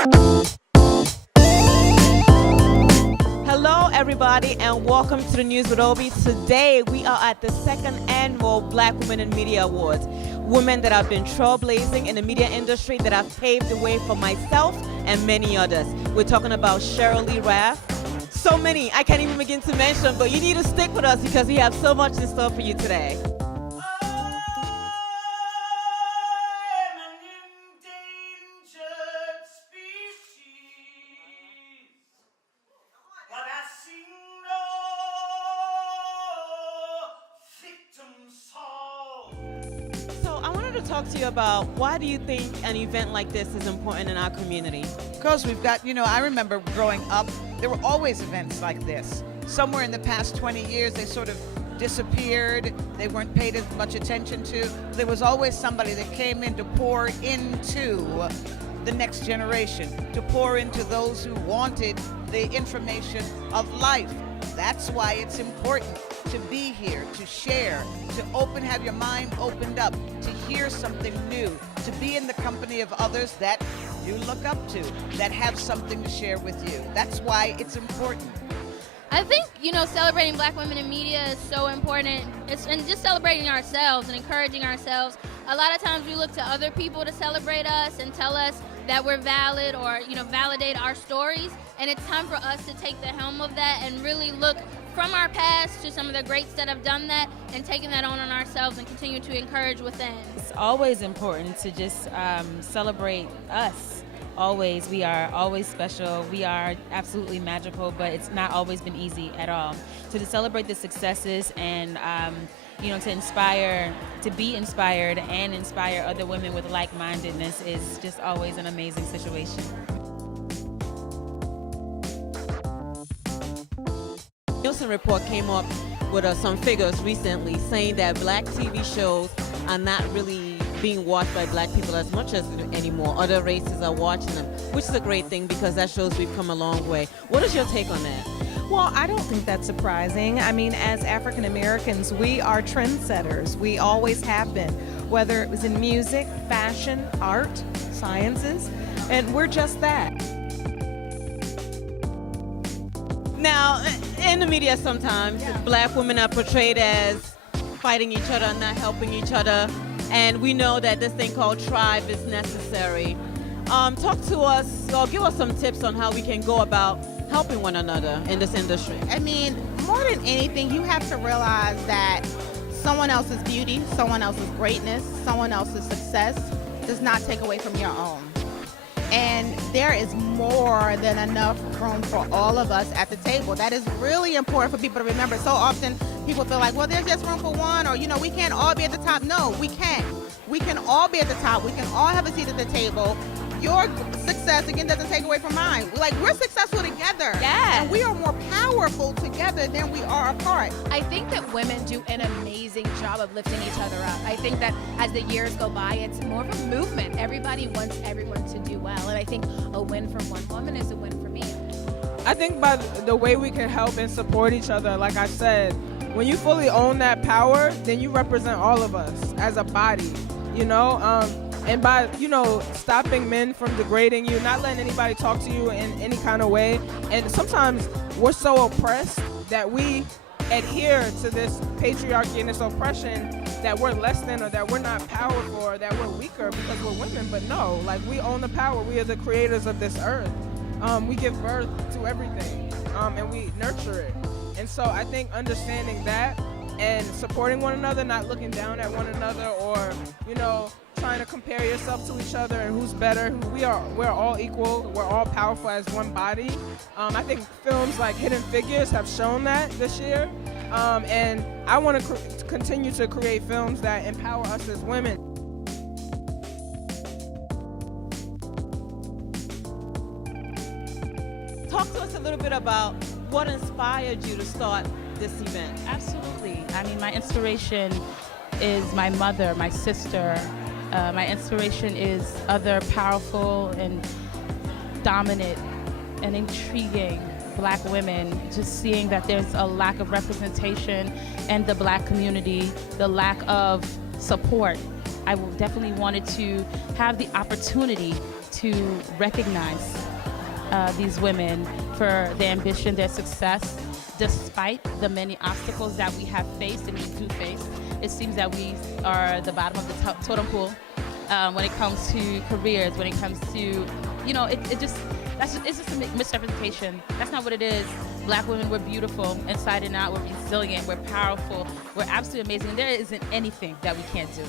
Hello, everybody, and welcome to the News with Obi. Today, we are at the second annual Black Women in Media Awards. Women that have been trailblazing in the media industry, that have paved the way for myself and many others. We're talking about Cheryl Lee Raff. So many, I can't even begin to mention, but you need to stick with us because we have so much in store for you today. Talk to you about why do you think an event like this is important in our community? Because we've got, I remember growing up, there were always events like this. Somewhere in the past 20 years, they sort of disappeared. They weren't paid as much attention to. There was always somebody that came in to pour into the next generation, to pour into those who wanted the information of life. That's why it's important to be here, to share, to have your mind opened up, to hear something new, to be in the company of others that you look up to, that have something to share with you. That's why it's important. I think, celebrating Black women in media is so important. And just celebrating ourselves and encouraging ourselves. A lot of times we look to other people to celebrate us and tell us that we're valid or, validate our stories. And it's time for us to take the helm of that and really look from our past to some of the greats that have done that and taking that on ourselves and continue to encourage within. It's always important to just celebrate us. Always. We are always special. We are absolutely magical, but it's not always been easy at all. So to celebrate the successes and to inspire, to be inspired and inspire other women with like-mindedness is just always an amazing situation. Nielsen report came up with some figures recently saying that Black TV shows are not really being watched by Black people as much as anymore. Other races are watching them, which is a great thing because that shows we've come a long way. What is your take on that? Well, I don't think that's surprising. I mean, as African Americans, we are trendsetters. We always have been, whether it was in music, fashion, art, sciences, and we're just that. Now, in the media sometimes, Black women are portrayed as fighting each other, not helping each other, and we know that this thing called tribe is necessary. Talk to us, or give us some tips on how we can go about helping one another in this industry. I mean, more than anything, you have to realize that someone else's beauty, someone else's greatness, someone else's success does not take away from your own. And there is more than enough room for all of us at the table. That is really important for people to remember. So often people feel like, well, there's just room for one, or, we can't all be at the top. No, we can. We can all be at the top. We can all have a seat at the table. Your success, again, doesn't take away from mine. We're successful together. Yes. And we are more powerful together than we are apart. I think that women do an amazing job of lifting each other up. I think that as the years go by, it's more of a movement. Everybody wants everyone to do well. And I think a win for one woman is a win for me. I think by the way we can help and support each other, like I said, when you fully own that power, then you represent all of us as a body, And by, stopping men from degrading you, not letting anybody talk to you in any kind of way. And sometimes we're so oppressed that we adhere to this patriarchy and this oppression that we're less than, or that we're not powerful, or that we're weaker because we're women. But no, we own the power. We are the creators of this earth. We give birth to everything, and we nurture it. And so I think understanding that and supporting one another, not looking down at one another, or, trying to compare yourself to each other and who's better. We're all equal. We're all powerful as one body. I think films like Hidden Figures have shown that this year. And I want to continue to create films that empower us as women. Talk to us a little bit about what inspired you to start this event. Absolutely. I mean, my inspiration is my mother, my sister. My inspiration is other powerful and dominant and intriguing Black women. Just seeing that there's a lack of representation in the Black community, the lack of support. I definitely wanted to have the opportunity to recognize these women for their ambition, their success, despite the many obstacles that we have faced and we do face. It seems that we are the bottom of the totem pole when it comes to careers, when it comes to, it's just a misrepresentation. That's not what it is. Black women, we're beautiful inside and out. We're resilient. We're powerful. We're absolutely amazing. There isn't anything that we can't do.